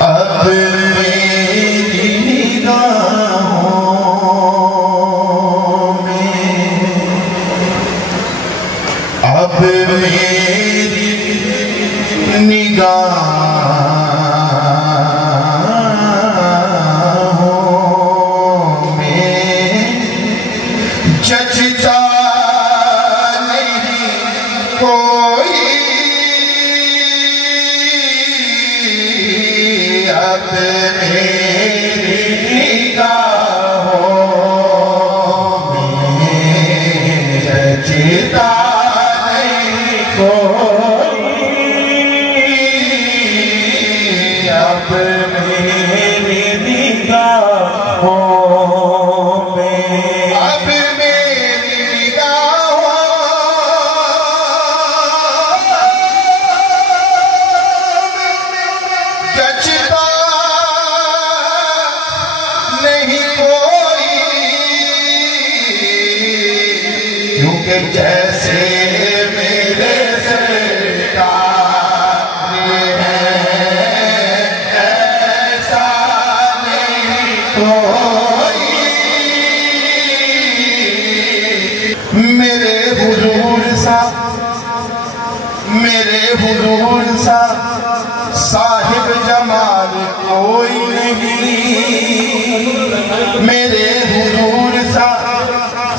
अब मेरी निगाहों में, अब मेरी निगाहों में जचता नहीं कोई। अब मेरी निगाहों में जचता नहीं कोई। अब मेरी निगाहों में, अब मेरी निगाहों जचता नहीं कोई। क्योंकि जैसे मेरे सरकार हैं ऐसा नहीं कोई। मेरे हुजूर सा, मेरे हुजूर सा साहिब जमाल कोई नहीं। मेरे हुजूर सा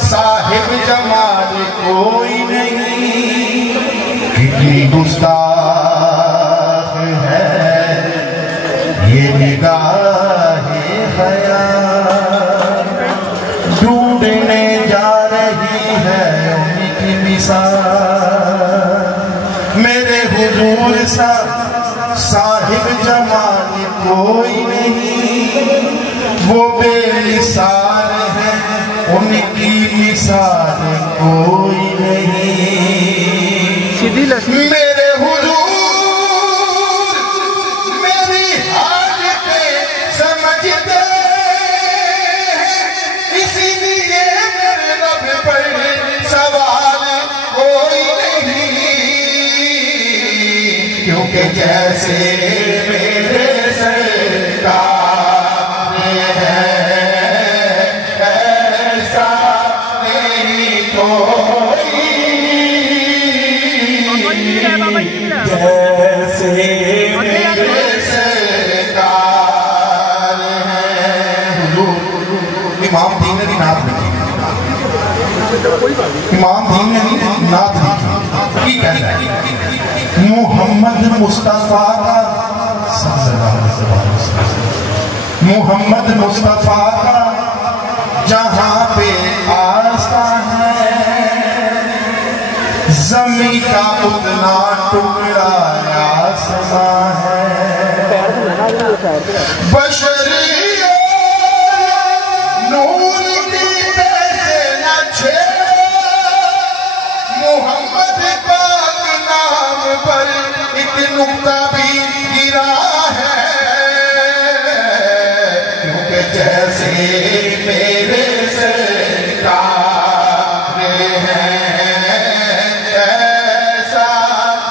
साहिब जमाल कोई नहीं। कितनी गुस्ताख है ये निगाहे हया, ढूंढने जा रही है उनकी मिसाल। मेरे हुजूर सा साहिब जमाल कोई नहीं। वो बेमिसाल है उनकी मिसाल कोई नहीं। मेरे हुजूर मेरी हालतें समझते हैं, इसीलिए मेरे लब पर सवाल कोई नहीं। क्योंकि जैसे मेरे सरकार है ऐसा नहीं कोई। जैसे मेरे सरकार है। इमाम दीन की नात लिखी, इमाम दीन ने नात लिखी की कहता है मुहम्मद मुस्तफा का, मुहम्मद मुस्तफा का जहां पे आस्था है, जमीन का उतना टुकड़ा आसमां है। बशरियत नूर की पैसे न छे, मोहम्मद पाक नाम पर एक नुक्ता भी गिरा है। क्योंकि जैसे मेरे सरकार हैं ऐसा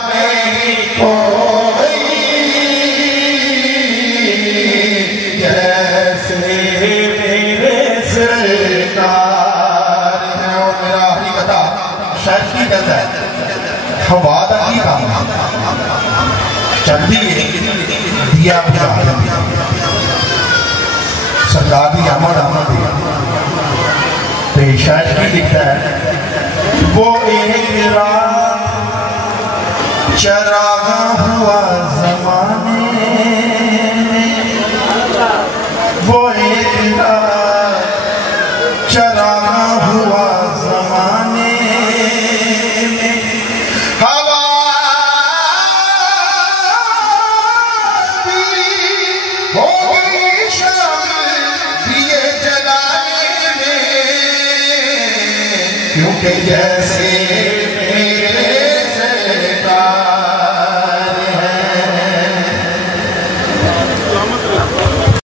नहीं कोई। जैसे मेरे सरकार हैं। और मेरा आखिरी कथा शायद की कहता है हवा का की काम चलती है दिया बुझा सरकार की आमद आमद शायद की लिखता है वो एक रात चरागा हुआ जमाने में, वो एक रात चरागा हुआ जमाने में। हवा हो गई शामिल दिए जलाने में। क्योंकि जैसे